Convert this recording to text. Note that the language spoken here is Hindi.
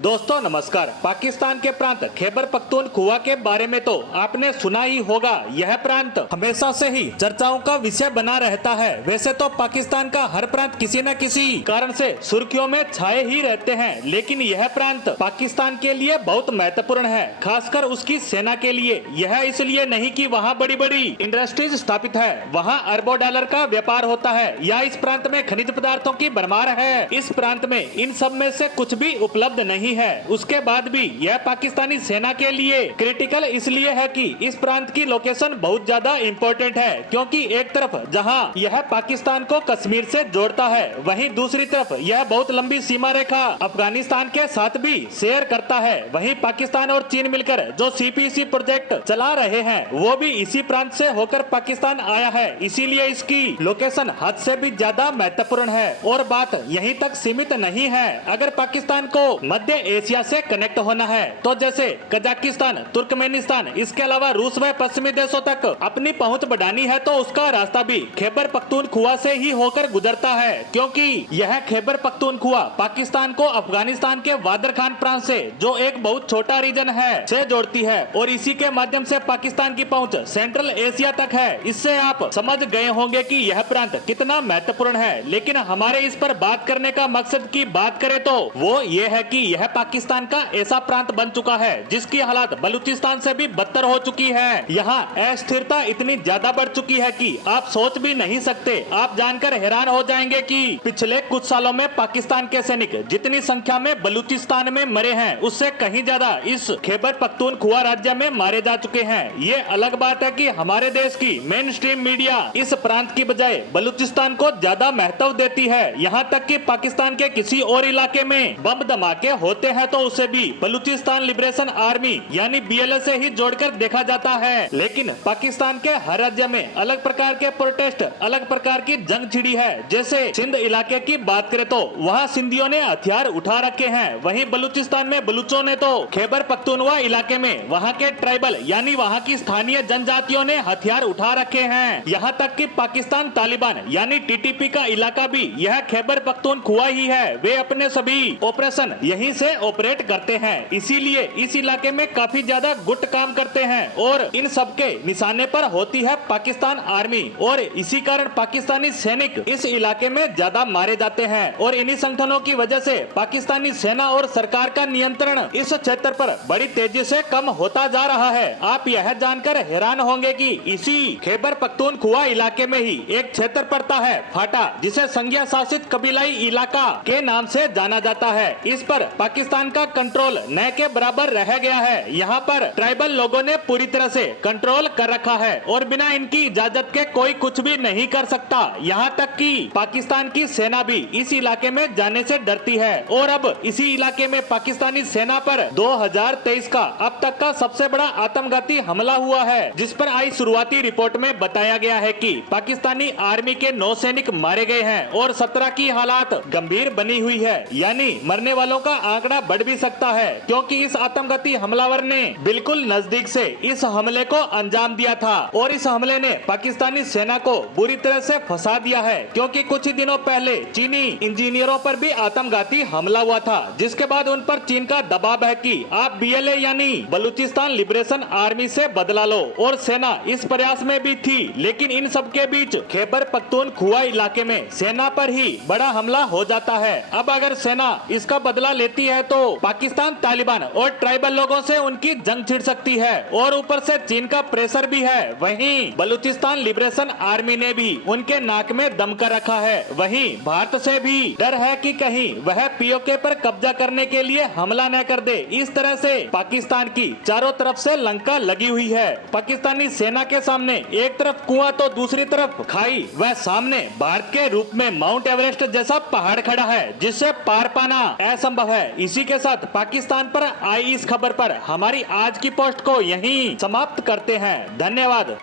दोस्तों नमस्कार। पाकिस्तान के प्रांत खैबर पख्तूनख्वा के बारे में तो आपने सुना ही होगा। यह प्रांत हमेशा से ही चर्चाओं का विषय बना रहता है। वैसे तो पाकिस्तान का हर प्रांत किसी न किसी कारण से सुर्खियों में छाए ही रहते हैं, लेकिन यह प्रांत पाकिस्तान के लिए बहुत महत्वपूर्ण है, खासकर उसकी सेना के लिए। यह इसलिए नहीं कि वहाँ बड़ी बड़ी इंडस्ट्रीज स्थापित है, वहाँ अरबों डॉलर का व्यापार होता है या इस प्रांत में खनिज पदार्थों की भरमार है। इस प्रांत में इन सब में से कुछ भी उपलब्ध नहीं है। उसके बाद भी यह पाकिस्तानी सेना के लिए क्रिटिकल इसलिए है कि इस प्रांत की लोकेशन बहुत ज्यादा इम्पोर्टेंट है, क्योंकि एक तरफ जहां यह पाकिस्तान को कश्मीर से जोड़ता है, वहीं दूसरी तरफ यह बहुत लंबी सीमा रेखा अफगानिस्तान के साथ भी शेयर करता है। वहीं पाकिस्तान और चीन मिलकर जो सीपीसी प्रोजेक्ट चला रहे हैं, वो भी इसी प्रांत से होकर पाकिस्तान आया है। इसीलिए इसकी लोकेशन हद से भी ज्यादा महत्वपूर्ण है। और बात यहीं तक सीमित नहीं है। अगर पाकिस्तान को मध्य एशिया से कनेक्ट होना है तो जैसे कजाकिस्तान, तुर्कमेनिस्तान, इसके अलावा रूस व पश्चिमी देशों तक अपनी पहुंच बढ़ानी है तो उसका रास्ता भी खैबर पख्तूनख्वा से ही होकर गुजरता है, क्योंकि यह खैबर पख्तूनख्वा पाकिस्तान को अफगानिस्तान के वादर खान प्रांत से, जो एक बहुत छोटा रीजन है, से जोड़ती है और इसी के माध्यम से पाकिस्तान की पहुंच सेंट्रल एशिया तक है। इससे आप समझ गए होंगे कि यह प्रांत कितना महत्वपूर्ण है। लेकिन हमारे इस पर बात करने का मकसद की बात करें तो वो ये है कि यह पाकिस्तान का ऐसा प्रांत बन चुका है जिसकी हालात बलूचिस्तान से भी बदतर हो चुकी है। यहाँ अस्थिरता इतनी ज्यादा बढ़ चुकी है कि आप सोच भी नहीं सकते। आप जानकर हैरान हो जाएंगे कि पिछले कुछ सालों में पाकिस्तान के सैनिक जितनी संख्या में बलूचिस्तान में मरे हैं, उससे कहीं ज्यादा इस खैबर पख्तूनख्वा राज्य में मारे जा चुके हैं। ये अलग बात है कि हमारे देश की मेन स्ट्रीम मीडिया इस प्रांत की बजाय बलूचिस्तान को ज्यादा महत्व देती है। यहाँ तक कि पाकिस्तान के किसी और इलाके में बम धमाके होते हैं तो उसे भी बलूचिस्तान लिबरेशन आर्मी यानी बीएलए से ही जोड़कर देखा जाता है। लेकिन पाकिस्तान के हर राज्य में अलग प्रकार के प्रोटेस्ट, अलग प्रकार की जंग छिड़ी है। जैसे सिंध इलाके की बात करें तो वहाँ सिंधियों ने हथियार उठा रखे हैं, वहीं बलूचिस्तान में बलूचों ने तो खैबर पख्तूनख्वा इलाके में वहाँ के ट्राइबल यानी वहाँ की स्थानीय जनजातियों ने हथियार उठा रखे हैं। यहाँ तक कि पाकिस्तान तालिबान यानी टीटीपी का इलाका भी यह खैबर पख्तूनख्वा ही है। वे अपने सभी ऑपरेशन यहीं से ऑपरेट करते हैं, इसीलिए इस इलाके में काफी ज्यादा गुट काम करते हैं और इन सबके निशाने पर होती है पाकिस्तान आर्मी। और इसी कारण पाकिस्तानी सैनिक इस इलाके में ज्यादा मारे जाते हैं और इन्हीं संगठनों की वजह से पाकिस्तानी सेना और सरकार का नियंत्रण इस क्षेत्र पर बड़ी तेजी से कम होता जा रहा है। आप यह जानकर हैरान होंगे कि इसी खैबर पख्तूनख्वा इलाके में ही एक क्षेत्र पड़ता है फाटा, जिसे संघीय शासित कबीलाई इलाका के नाम से जाना जाता है। इस पर पाकिस्तान का कंट्रोल न के बराबर रह गया है। यहाँ पर ट्राइबल लोगों ने पूरी तरह से कंट्रोल कर रखा है और बिना इनकी इजाजत के कोई कुछ भी नहीं कर सकता। यहाँ तक कि पाकिस्तान की सेना भी इस इलाके में जाने से डरती है। और अब इसी इलाके में पाकिस्तानी सेना पर 2023 का अब तक का सबसे बड़ा आत्मघाती हमला हुआ है, जिस पर आई शुरुआती रिपोर्ट में बताया गया है कि पाकिस्तानी आर्मी के 9 सैनिक मारे गए हैं और 17 की हालात गंभीर बनी हुई है, यानी मरने वालों का आंकड़ा बढ़ भी सकता है, क्योंकि इस आत्मघाती हमलावर ने बिल्कुल नजदीक से इस हमले को अंजाम दिया था और इस हमले ने पाकिस्तानी सेना को बुरी तरह से फंसा दिया है। क्योंकि कुछ ही दिनों पहले चीनी इंजीनियरों पर भी आत्मघाती हमला हुआ था, जिसके बाद उन पर चीन का दबाव है कि आप बीएलए यानी बलूचिस्तान लिबरेशन आर्मी से बदला लो, और सेना इस प्रयास में भी थी। लेकिन इन सब के बीच खैबर पख्तूनख्वा इलाके में सेना पर ही बड़ा हमला हो जाता है। अब अगर सेना इसका बदला लेती है तो पाकिस्तान तालिबान और ट्राइबल लोगों से उनकी जंग छिड़ सकती है और ऊपर से चीन का प्रेशर भी है। वहीं बलूचिस्तान लिबरेशन आर्मी ने भी उनके नाक में दम कर रखा है। वहीं भारत से भी डर है कि कहीं वह पीओके पर कब्जा करने के लिए हमला न कर दे। इस तरह से पाकिस्तान की चारों तरफ से लंका लगी हुई है। पाकिस्तानी सेना के सामने एक तरफ कुआं तो दूसरी तरफ खाई, वह सामने भारत के रूप में माउंट एवरेस्ट जैसा पहाड़ खड़ा है, जिससे पार पाना असंभव है। इसी के साथ पाकिस्तान पर आई इस खबर पर हमारी आज की पोस्ट को यहीं समाप्त करते हैं। धन्यवाद।